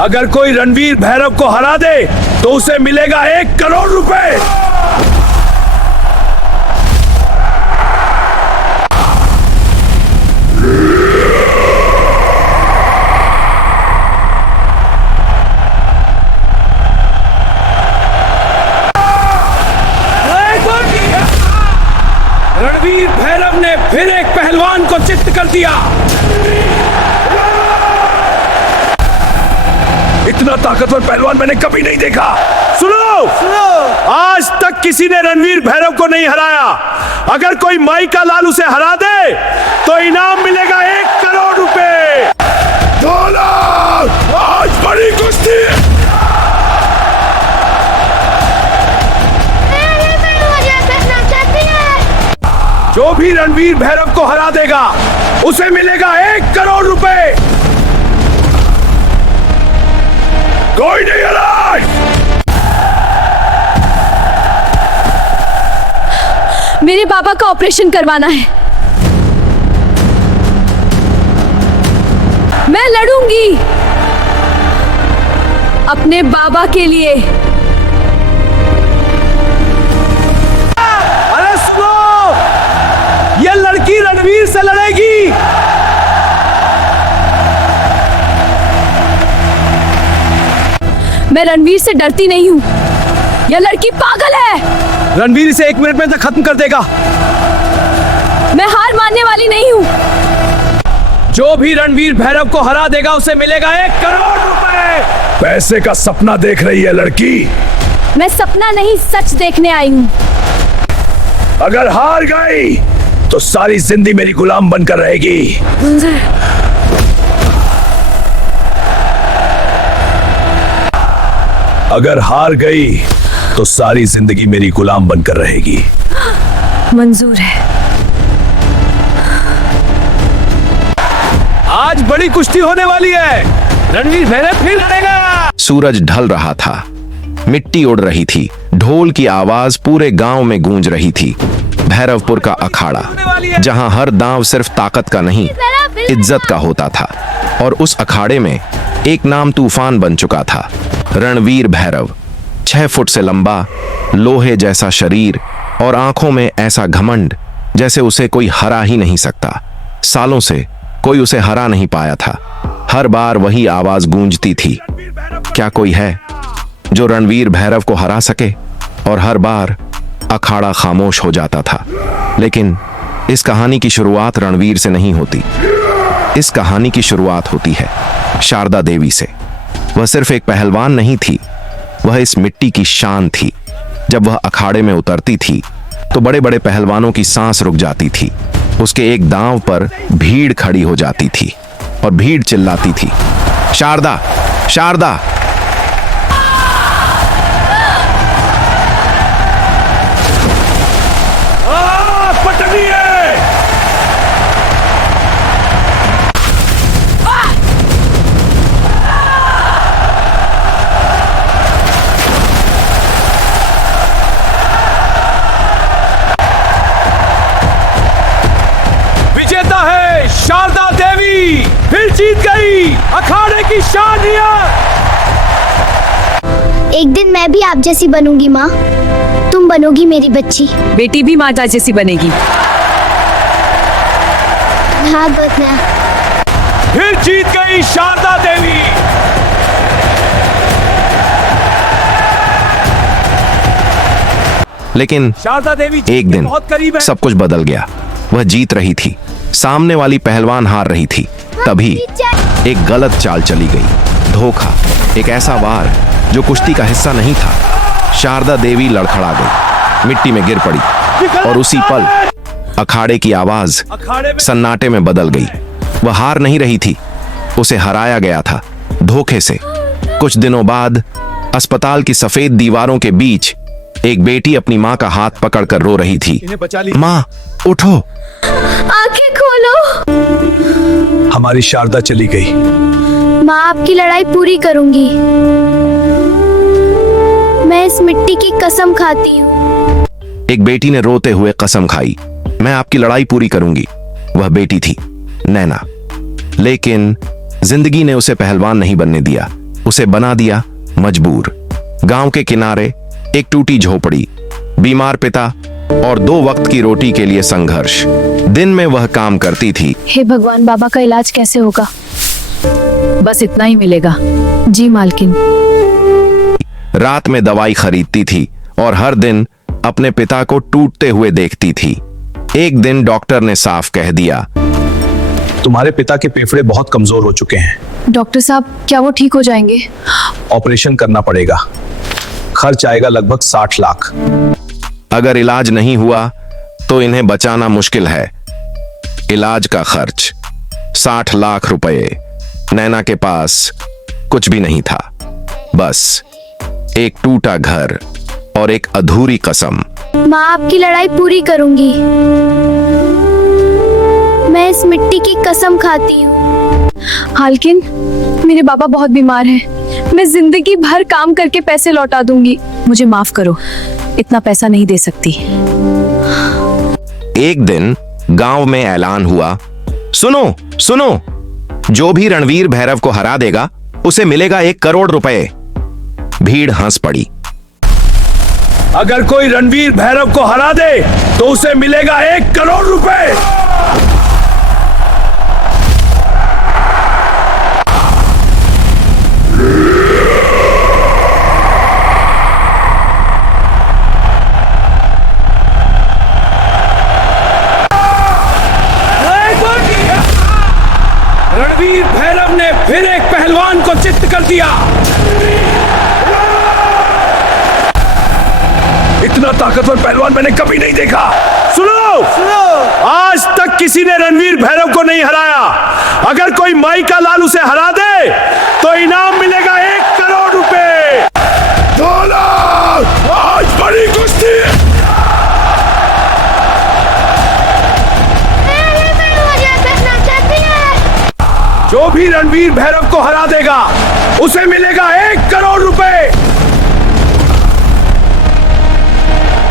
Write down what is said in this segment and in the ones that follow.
अगर कोई रणवीर भैरव को हरा दे तो उसे मिलेगा 1 करोड़ रुपए। रणवीर भैरव ने फिर एक पहलवान को चित्त कर दिया। इतना ताकतवर पहलवान मैंने कभी नहीं देखा। सुनो, आज तक किसी ने रणवीर भैरव को नहीं हराया। अगर कोई माई का लाल उसे हरा दे तो इनाम मिलेगा 1 करोड़ रुपए। आज बड़ी कुश्ती। जो भी रणवीर भैरव को हरा देगा उसे मिलेगा 1 करोड़ रुपए। कोई नहीं हरा। मेरे बाबा का ऑपरेशन करवाना है। मैं लड़ूंगी अपने बाबा के लिए। अरे सुनो, ये लड़की रणवीर से लड़ेगी। मैं रणवीर से डरती नहीं हूँ। यह लड़की पागल है। रणवीर इसे 1 मिनट में तक खत्म कर देगा। मैं हार मानने वाली नहीं हूँ। जो भी रणवीर भैरव को हरा देगा उसे मिलेगा 1 करोड़ रुपए। पैसे का सपना देख रही है लड़की। मैं सपना नहीं, सच देखने आई हूँ। अगर हार गई तो सारी जिंदगी मेरी गुलाम बनकर रहेगी। अगर हार गई तो सारी जिंदगी मेरी गुलाम बनकर रहेगी। मंजूर है। आज बड़ी कुश्ती होने वाली है। रणवीर भैरव फिर लड़ेगा। सूरज ढल रहा था, मिट्टी उड़ रही थी, ढोल की आवाज पूरे गांव में गूंज रही थी। भैरवपुर का अखाड़ा, जहां हर दांव सिर्फ ताकत का नहीं, इज्जत का होता था। और उस अखाड़े में एक नाम तूफान बन चुका था, रणवीर भैरव। 6 फुट से लंबा, लोहे जैसा शरीर और आंखों में ऐसा घमंड जैसे उसे कोई हरा ही नहीं सकता। सालों से कोई उसे हरा नहीं पाया था। हर बार वही आवाज गूंजती थी, क्या कोई है जो रणवीर भैरव को हरा सके? और हर बार अखाड़ा खामोश हो जाता था। लेकिन इस कहानी की शुरुआत रणवीर से नहीं होती। इस कहानी की शुरुआत होती है शारदा देवी से। वह सिर्फ एक पहलवान नहीं थी, वह इस मिट्टी की शान थी। जब वह अखाड़े में उतरती थी तो बड़े बड़े पहलवानों की सांस रुक जाती थी। उसके एक दांव पर भीड़ खड़ी हो जाती थी और भीड़ चिल्लाती थी, शारदा, शारदा। शारदा देवी फिर जीत गई। अखाड़े की शान है। एक दिन मैं भी आप जैसी बनूंगी माँ। तुम बनोगी मेरी बच्ची। बेटी भी माता जैसी बनेगी। हाँ बतना। फिर जीत गई शारदा देवी। लेकिन शारदा देवी एक दिन बहुत करीब है। सब कुछ बदल गया। वह जीत रही थी, सामने वाली पहलवान हार रही थी। तभी एक गलत चाल चली गई, धोखा, एक ऐसा वार जो कुश्ती का हिस्सा नहीं था। शारदा देवी लड़खड़ा गई, मिट्टी में गिर पड़ी और उसी पल अखाड़े की आवाज सन्नाटे में बदल गई। वह हार नहीं रही थी, उसे हराया गया था, धोखे से। कुछ दिनों बाद अस्पताल की सफेद दीवारों के बीच एक बेटी अपनी माँ का हाथ पकड़कर रो रही थी। माँ, उठो, आंखें खोलो। हमारी शारदा चली गई। माँ, आपकी लड़ाई पूरी करूंगी। मैं इस मिट्टी की कसम खाती हूँ। एक बेटी ने रोते हुए कसम खाई, मैं आपकी लड़ाई पूरी करूंगी। वह बेटी थी नैना। लेकिन जिंदगी ने उसे पहलवान नहीं बनने दिया, उसे बना दिया मजबूर। गांव के किनारे एक टूटी झोपड़ी, बीमार पिता और 2 वक्त की रोटी के लिए संघर्ष। दिन में वह काम करती थी। हे भगवान, बाबा का इलाज कैसे होगा? बस इतना ही मिलेगा। जी मालकिन। रात में दवाई खरीदती थी और हर दिन अपने पिता को टूटते हुए देखती थी। एक दिन डॉक्टर ने साफ कह दिया, तुम्हारे पिता के फेफड़े बहुत कमजोर हो चुके हैं। डॉक्टर साहब, क्या वो ठीक हो जाएंगे? ऑपरेशन करना पड़ेगा। खर्च आएगा लगभग 60 लाख। अगर इलाज नहीं हुआ तो इन्हें बचाना मुश्किल है। इलाज का खर्च 60 लाख रुपए। नैना के पास कुछ भी नहीं था, बस एक टूटा घर और एक अधूरी कसम। माँ, आपकी लड़ाई पूरी करूंगी। मैं इस मिट्टी की कसम खाती हूँ। हालकिन, मेरे बाबा बहुत बीमार हैं। मैं जिंदगी भर काम करके पैसे लौटा दूंगी। मुझे माफ करो, इतना पैसा नहीं दे सकती। एक दिन गांव में ऐलान हुआ, सुनो सुनो, जो भी रणवीर भैरव को हरा देगा उसे मिलेगा 1 करोड़ रुपए। भीड़ हंस पड़ी। अगर कोई रणवीर भैरव को हरा दे तो उसे मिलेगा 1 करोड़ रुपए। रणवीर भैरव ने फिर एक पहलवान को चित्त कर दिया। इतना ताकतवर पहलवान मैंने कभी नहीं देखा। सुनो, आज तक किसी ने रणवीर भैरव को नहीं हराया। अगर कोई माई का लाल उसे हरा दे तो इनाम मिलेगा 1 करोड़ रुपए। आज बड़ी कुश्ती। जो भी रणवीर भैरव को हरा देगा उसे मिलेगा 1 करोड़ रुपए।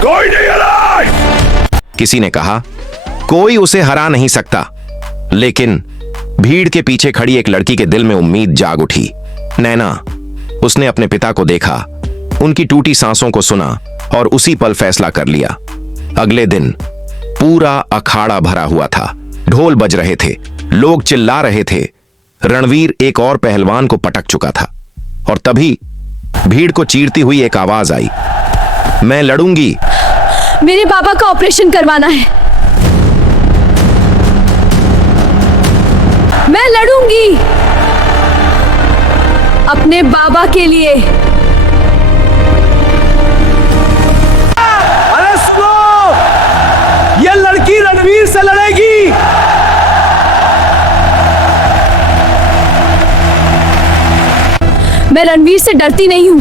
कोई नहीं हरा। किसी ने कहा, कोई उसे हरा नहीं सकता। लेकिन भीड़ के पीछे खड़ी एक लड़की के दिल में उम्मीद जाग उठी। नैना। उसने अपने पिता को देखा, उनकी टूटी सांसों को सुना और उसी पल फैसला कर लिया। अगले दिन पूरा अखाड़ा भरा हुआ था। ढोल बज रहे थे, लोग चिल्ला रहे थे। रणवीर एक और पहलवान को पटक चुका था और तभी भीड़ को चीरती हुई एक आवाज आई, मैं लड़ूंगी। मेरे बाबा का ऑपरेशन करवाना है। मैं लड़ूंगी अपने बाबा के लिए। अरे सुनो, ये लड़की रणवीर से लड़ेगी। मैं रणवीर से डरती नहीं हूं।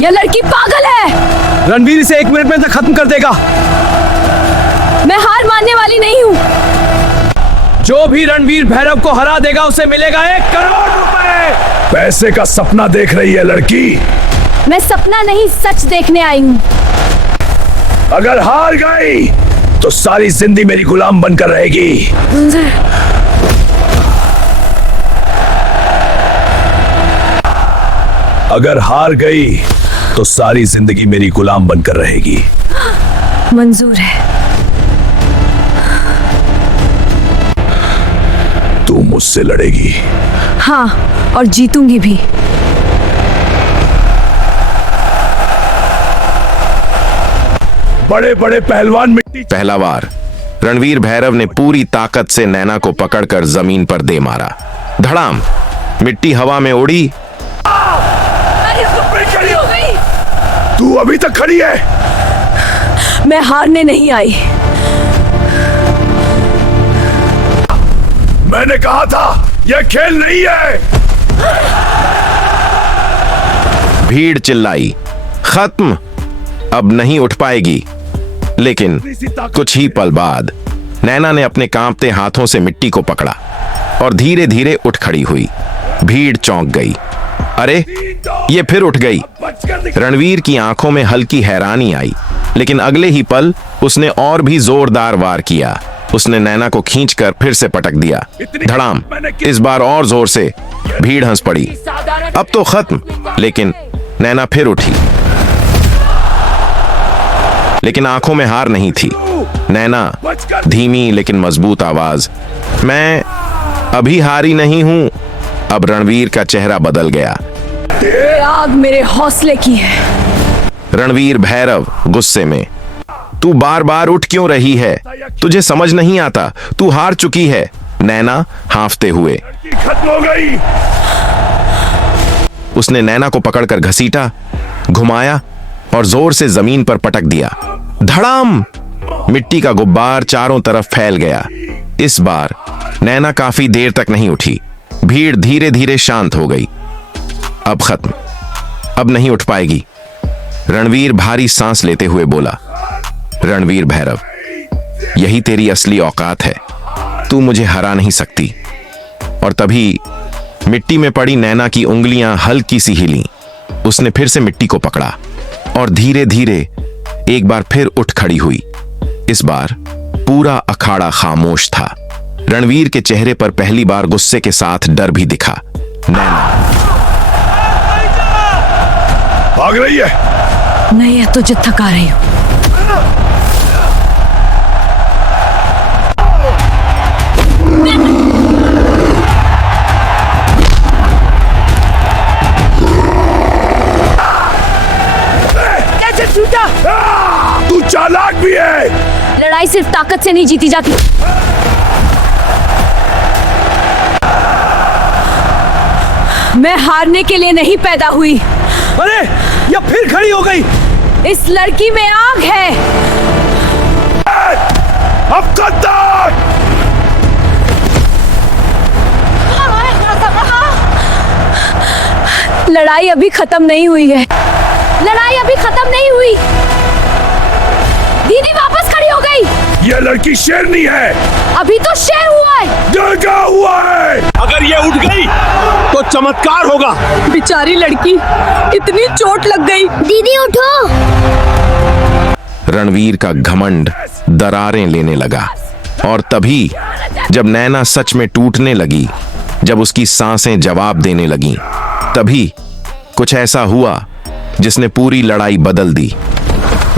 यह लड़की पागल है। रणवीर इसे 1 मिनट में तक खत्म कर देगा। मैं हार मानने वाली नहीं हूं। जो भी रणवीर भैरव को हरा देगा उसे मिलेगा 1 करोड़ रुपए। पैसे का सपना देख रही है लड़की। मैं सपना नहीं, सच देखने आई हूं। अगर हार गई तो सारी जिंदगी मेरी गुलाम बनकर रहेगी। अगर हार गई तो सारी जिंदगी मेरी गुलाम बनकर रहेगी। मंजूर है। तू मुझसे लड़ेगी। हाँ, और जीतूंगी भी। बड़े बड़े पहलवान मिट्टी। पहला बार रणवीर भैरव ने पूरी ताकत से नैना को पकड़कर जमीन पर दे मारा। धड़ाम। मिट्टी हवा में उड़ी। तू अभी तक खड़ी है। मैं हारने नहीं आई। मैंने कहा था यह खेल नहीं है। भीड़ चिल्लाई, खत्म, अब नहीं उठ पाएगी। लेकिन कुछ ही पल बाद नैना ने अपने कांपते हाथों से मिट्टी को पकड़ा और धीरे धीरे उठ खड़ी हुई। भीड़ चौंक गई। अरे, ये फिर उठ गई। रणवीर की आंखों में हल्की हैरानी आई, लेकिन अगले ही पल उसने और भी जोरदार वार किया। उसने नैना को खींचकर फिर से पटक दिया। धड़ाम। इस बार और जोर से। भीड़ हंस पड़ी। अब तो खत्म। लेकिन नैना फिर उठी, लेकिन आंखों में हार नहीं थी। नैना, धीमी लेकिन मजबूत आवाज, मैं अभी हारी नहीं हूं। अब रणवीर का चेहरा बदल गया। ये आग मेरे हौसले की है। रणवीर भैरव गुस्से में, तू बार बार उठ क्यों रही है? तुझे समझ नहीं आता, तू हार चुकी है। नैना हांफते हुए, खत्म हो गई। उसने नैना को पकड़कर घसीटा, घुमाया और जोर से जमीन पर पटक दिया। धड़ाम! मिट्टी का गुब्बार चारों तरफ फैल गया। इस बार नैना काफी देर तक नहीं उठी। भीड़ धीरे धीरे शांत हो गई। अब खत्म, अब नहीं उठ पाएगी। रणवीर भारी सांस लेते हुए बोला, रणवीर भैरव, यही तेरी असली औकात है। तू मुझे हरा नहीं सकती। और तभी मिट्टी में पड़ी नैना की उंगलियां हल्की सी हिली। उसने फिर से मिट्टी को पकड़ा और धीरे धीरे एक बार फिर उठ खड़ी हुई। इस बार पूरा अखाड़ा खामोश था। रणवीर के चेहरे पर पहली बार गुस्से के साथ डर भी दिखा। नैना भाग रही है। नहीं, है तुझे थका रही हूं। तू चालाक भी है। लड़ाई सिर्फ ताकत से नहीं जीती जाती। मैं हारने के लिए नहीं पैदा हुई। अरे, ये फिर खड़ी हो गई। इस लड़की में आग है। अब कद्दार! लड़ाई अभी खत्म नहीं हुई है। लड़ाई अभी खत्म नहीं हुई। दीदी वापस खड़ी हो गई। ये लड़की शेरनी है। अभी तो शेर हुआ है। जगा हुआ है। अगर ये उठ गई तो चमत्कार होगा। बेचारी लड़की, इतनी चोट लग गई। दीदी उठो। रणवीर का घमंड दरारें लेने लगा। और तभी जब नैना सच में टूटने लगी, जब उसकी सांसें जवाब देने लगीं, तभी कुछ ऐसा हुआ जिसने पूरी लड़ाई बदल दी।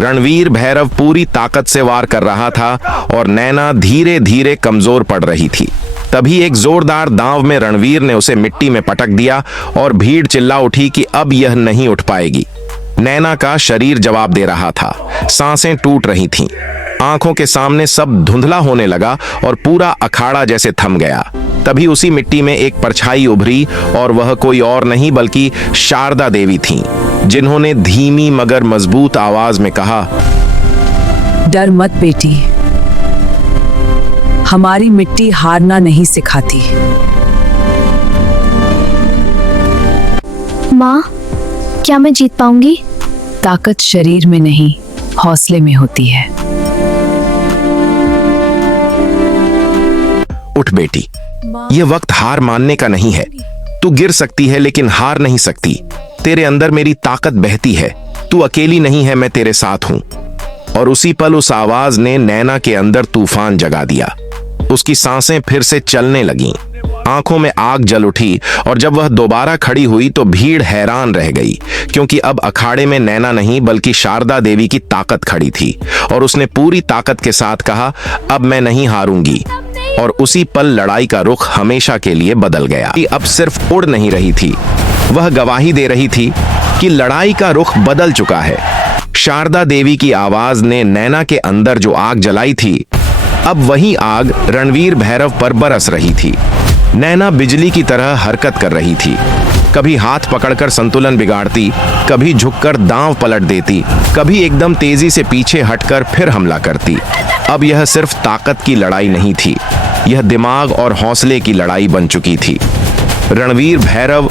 रणवीर भैरव पूरी ताकत से वार कर रहा था और नैना धीरे धीरे कमजोर पड़ रही थी। तभी एक जोरदार दांव में रणवीर ने उसे मिट्टी में पटक दिया और भीड़ चिल्ला उठी कि अब यह नहीं उठ पाएगी। नैना का शरीर जवाब दे रहा था, सांसें टूट रही थीं, आंखों के सामने सब धुंधला होने लगा और पूरा अखाड़ा जैसे थम गया। तभी उसी मिट्टी में एक परछाई उभरी और वह कोई और नहीं बल्कि शारदा देवी थीं, जिन्होंने धीमी मगर मजबूत आवाज में कहा, डर मत बेटी, हमारी मिट्टी हारना नहीं सिखाती। माँ, क्या मैं जीत पाऊंगी? ताकत शरीर में नहीं, हौसले में होती है। उठ बेटी, यह वक्त हार मानने का नहीं है। तू गिर सकती है लेकिन हार नहीं सकती। तेरे अंदर मेरी ताकत बहती है। तू अकेली नहीं है, मैं तेरे साथ हूं। और उसी पल उस आवाज ने नैना के अंदर तूफान जगा दिया। उसकी सांसें फिर से चलने लगीं, आंखों में आग जल उठी और जब वह दोबारा खड़ी हुई तो भीड़ हैरान रह गई, क्योंकि अब अखाड़े में नैना नहीं बल्कि शारदा देवी की ताकत खड़ी थी। और उसने पूरी ताकत के साथ कहा, अब मैं नहीं हारूंगी। और उसी पल लड़ाई का रुख हमेशा के लिए बदल गया। अब सिर्फ उड़ नहीं रही थी, वह गवाही दे रही थी कि लड़ाई का रुख बदल चुका है। शारदा देवी की आवाज ने नैना के अंदर जो आग जलाई थी, अब वही आग रणवीर भैरव पर बरस रही थी। नैना बिजली की तरह हरकत कर रही थी, कभी हाथ पकड़कर संतुलन बिगाड़ती, कभी झुककर दांव पलट देती, कभी एकदम तेजी से पीछे हटकर फिर हमला करती। अब यह सिर्फ ताकत की लड़ाई नहीं थी, यह दिमाग और हौसले की लड़ाई बन चुकी थी। रणवीर भैरव,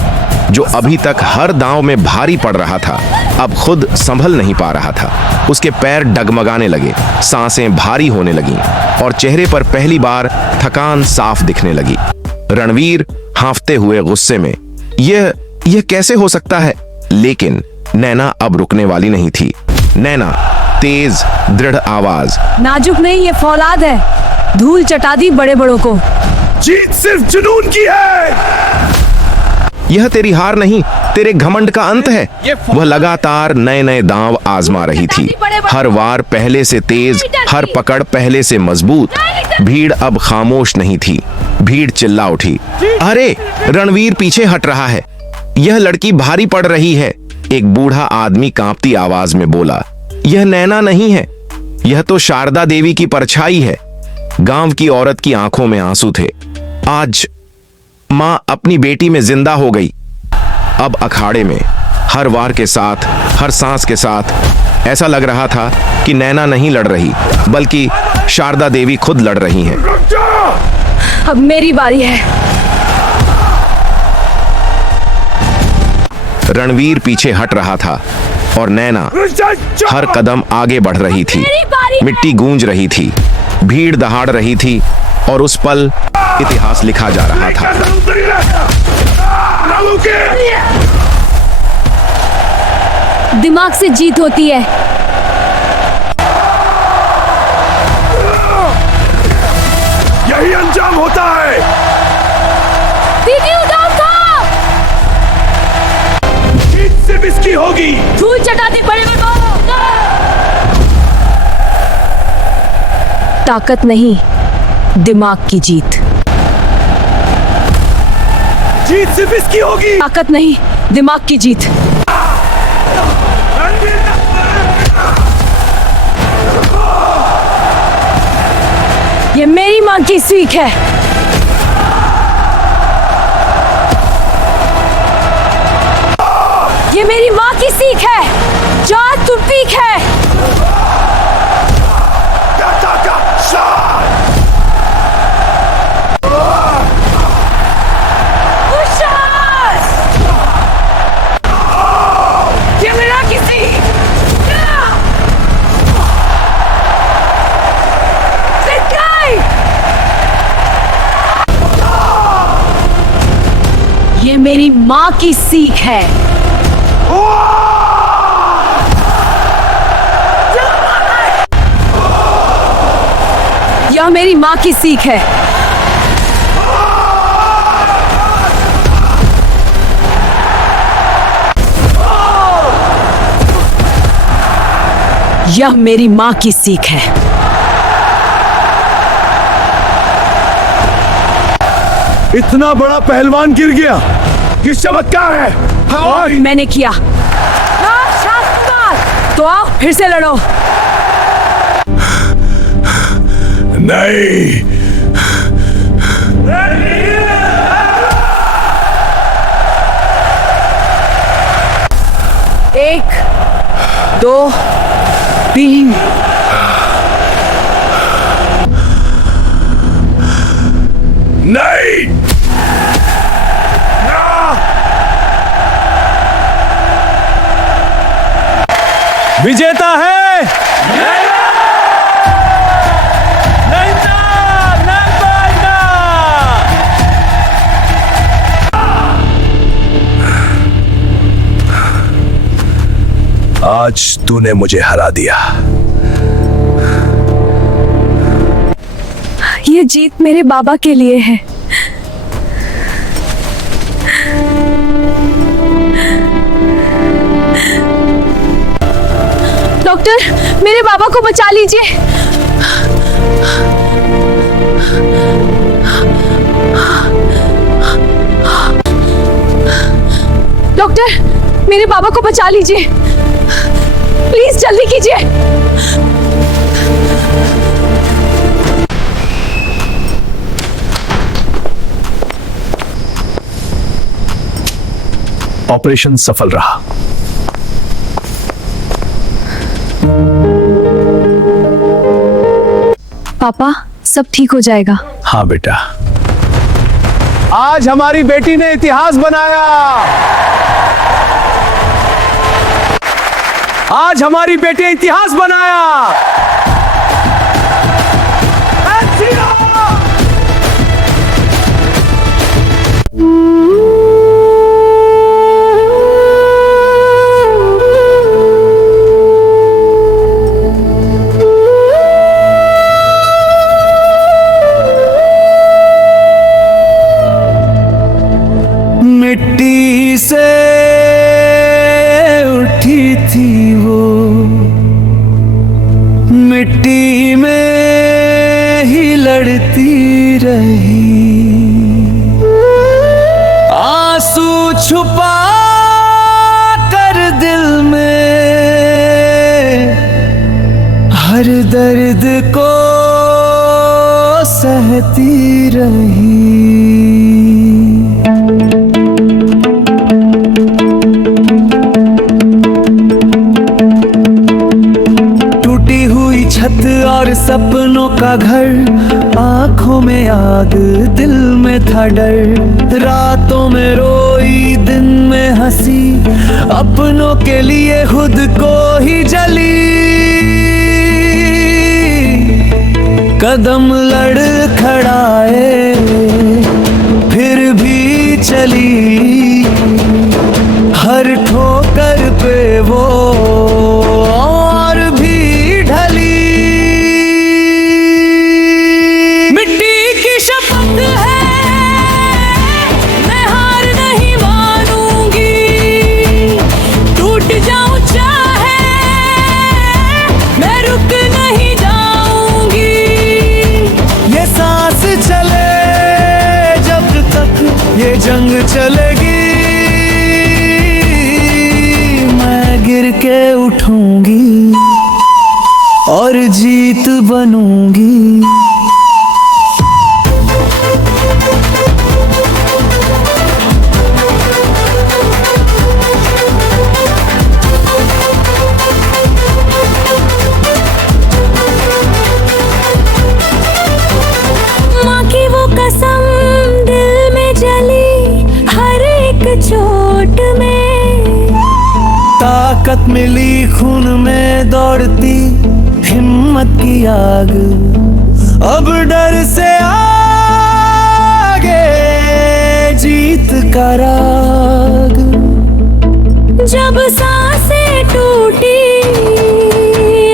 जो अभी तक हर दांव में भारी पड़ रहा था, अब खुद संभल नहीं पा रहा था। उसके पैर डगमगाने लगे, सांसें भारी होने लगीं और चेहरे पर पहली बार थकान साफ दिखने लगी। रणवीर हांफते हुए गुस्से में, यह कैसे हो सकता है? लेकिन नैना अब रुकने वाली नहीं थी। नैना तेज दृढ़ आवाज, नाजुक नहीं, ये फौलाद है, धूल चटा दी बड़े बड़ों को। जीत सिर्फ जुनून की है। यह तेरी हार नहीं, तेरे घमंड का अंत है। वह लगातार नए नए दांव आजमा रही थी, हर वार पहले से तेज, हर पकड़ पहले से मजबूत। भीड़ अब खामोश नहीं थी। भीड़ चिल्ला उठी, अरे रणवीर पीछे हट रहा है, यह लड़की भारी पड़ रही है। एक बूढ़ा आदमी कांपती आवाज में बोला, यह नैना नहीं है, यह तो शारदा देवी की परछाई है। गांव की औरत की आंखों में आंसू थे। आज मां अपनी बेटी में जिंदा हो गई। अब अखाड़े में हर वार के साथ, हर सांस के साथ ऐसा लग रहा था कि नैना नहीं लड़ रही, बल्कि शारदा देवी खुद लड़ रही हैं। अब मेरी बारी है। रणवीर पीछे हट रहा था और नैना हर कदम आगे बढ़ रही थी। मिट्टी गूंज रही थी, भीड़ दहाड़ रही थी और उस पल इतिहास लिखा जा रहा था। दिमाग से जीत होती है। यही अंजाम होता है। दीदी उठाओ था। जीत सिर्फ इसकी होगी। धूल चटाती बड़े ताकत नहीं, दिमाग की जीत। जीत सिर्फ इसकी होगी। ताकत नहीं, दिमाग की जीत। ये मेरी मां की सीख है। ये मेरी मां की सीख है। जा तू पीक है। ये मेरा किसी ये मेरी माँ की सीख है। यह मेरी माँ की सीख है। यह मेरी माँ की सीख है। इतना बड़ा पहलवान गिर गया, किस चमत्कार है। और मैंने किया। तो आओ फिर से लड़ो। नहीं, 1 2 3 नहीं। विजेता है आज तूने मुझे हरा दिया। ये जीत मेरे बाबा के लिए है। डॉक्टर, मेरे बाबा को बचा लीजिए। डॉक्टर, मेरे बाबा को बचा लीजिए। प्लीज जल्दी कीजिए। ऑपरेशन सफल रहा। पापा, सब ठीक हो जाएगा। हाँ बेटा, आज हमारी बेटी ने इतिहास बनाया। आज हमारी बेटी ने इतिहास बनाया। मिट्टी छुपा कर दिल में हर दर्द को सहती रही। टूटी हुई छत और सपनों का घर, आंखों में आग दिल में था डर। रातों में रोई दिन में हंसी, अपनों के लिए खुद को ही जली। कदम लड़खड़ाए फिर भी चली, हर ठोकर पे वो और भी ढली। मिट्टी की शपथ है मैं हार नहीं मानूंगी, टूट जाऊं चाहे मैं रुक नहीं जाऊंगी। ये सांस चले जब तक ये जंग चलेगी, मैं गिर के उठूंगी और जीत बनूंगी। माँ की वो कसम दिल में जली, हर एक चोट में ताकत मिली खून में दौड़ती हिम्मत की आग। अब डर से आगे जीत का राग। जब सांसें टूटी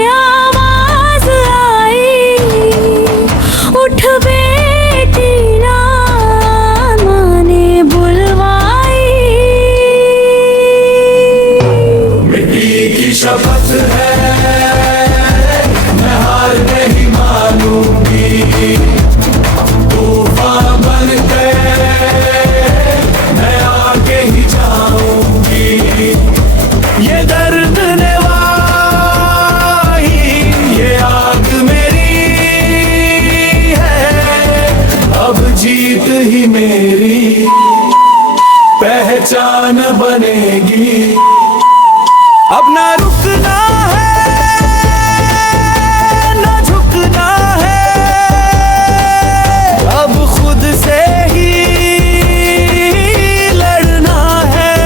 आवाज आई, उठ बेटी ना माँ ने बुलवाई। मिट्टी की शपथ है मैं हार नहीं मानूंगी, तूफान बन के मैं आगे ही जाऊंगी। ये दर्द नवाही ये आग मेरी है, अब जीत ही मेरी पहचान बनेगी। अब ना रुकना है ना झुकना है, अब खुद से ही लड़ना है।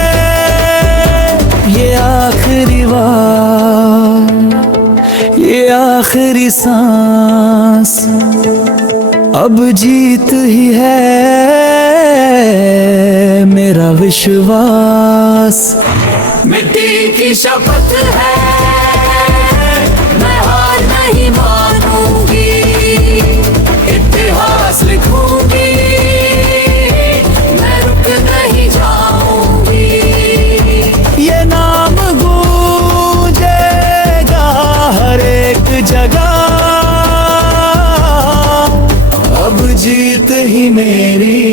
ये आखिरी बार ये आखिरी सांस, अब जीत ही है मेरा विश्वास। मिट्टी की शपथ है मैं हार नहीं मानूंगी, इतिहास लिखूंगी मैं रुक नहीं जाऊंगी। ये नाम गूंजेगा हर एक जगह, अब जीत ही मेरी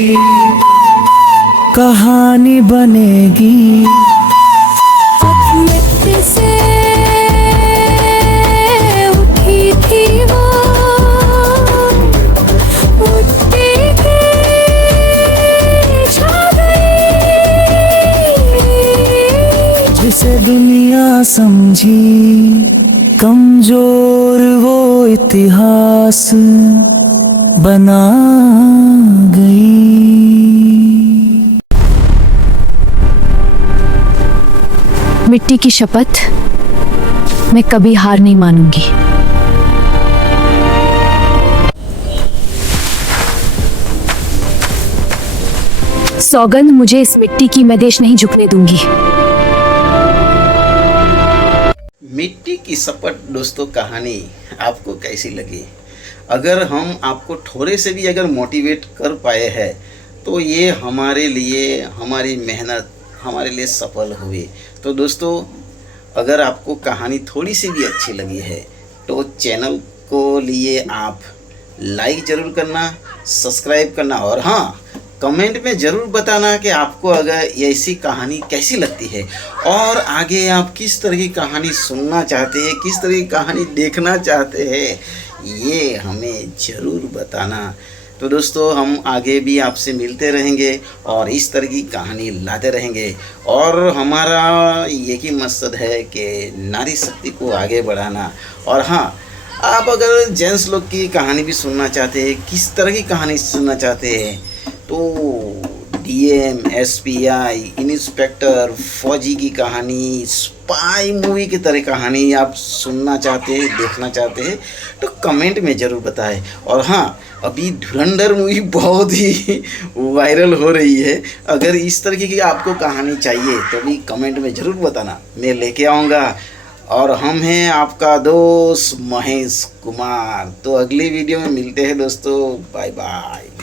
कहानी बनेगी। मिट्टी से उठी थी वो, उठती थी छा गई। जिसे दुनिया समझी कमजोर वो इतिहास बना गई। मिट्टी की शपथ, मैं कभी हार नहीं मानूंगी। सौगंध, मुझे इस मिट्टी की मैं देश नहीं झुकने दूंगी। मिट्टी की शपथ दोस्तों कहानी आपको कैसी लगी? अगर हम आपको थोड़े से भी अगर मोटिवेट कर पाए हैं तो ये हमारे लिए, हमारी मेहनत हमारे लिए सफल हुई। तो दोस्तों अगर आपको कहानी थोड़ी सी भी अच्छी लगी है तो चैनल को लिए आप लाइक ज़रूर करना, सब्सक्राइब करना और हाँ कमेंट में ज़रूर बताना कि आपको अगर ऐसी कहानी कैसी लगती है और आगे आप किस तरह की कहानी सुनना चाहते हैं, किस तरह की कहानी देखना चाहते हैं, ये हमें ज़रूर बताना। तो दोस्तों हम आगे भी आपसे मिलते रहेंगे और इस तरह की कहानी लाते रहेंगे और हमारा एक ही मकसद है कि नारी शक्ति को आगे बढ़ाना। और हाँ, आप अगर जेंट्स लोग की कहानी भी सुनना चाहते हैं, किस तरह की कहानी सुनना चाहते हैं, तो डीएम, एसपीआई, इंस्पेक्टर, फौजी की कहानी, स्पाई मूवी की तरह कहानी आप सुनना चाहते हैं, देखना चाहते हैं, तो कमेंट में ज़रूर बताएं। और हाँ, अभी धुरंधर मूवी बहुत ही वायरल हो रही है। अगर इस तरह की आपको कहानी चाहिए तो भी कमेंट में ज़रूर बताना, मैं लेके आऊँगा। और हम हैं आपका दोस्त महेश कुमार। तो अगली वीडियो में मिलते हैं दोस्तों, बाय बाय।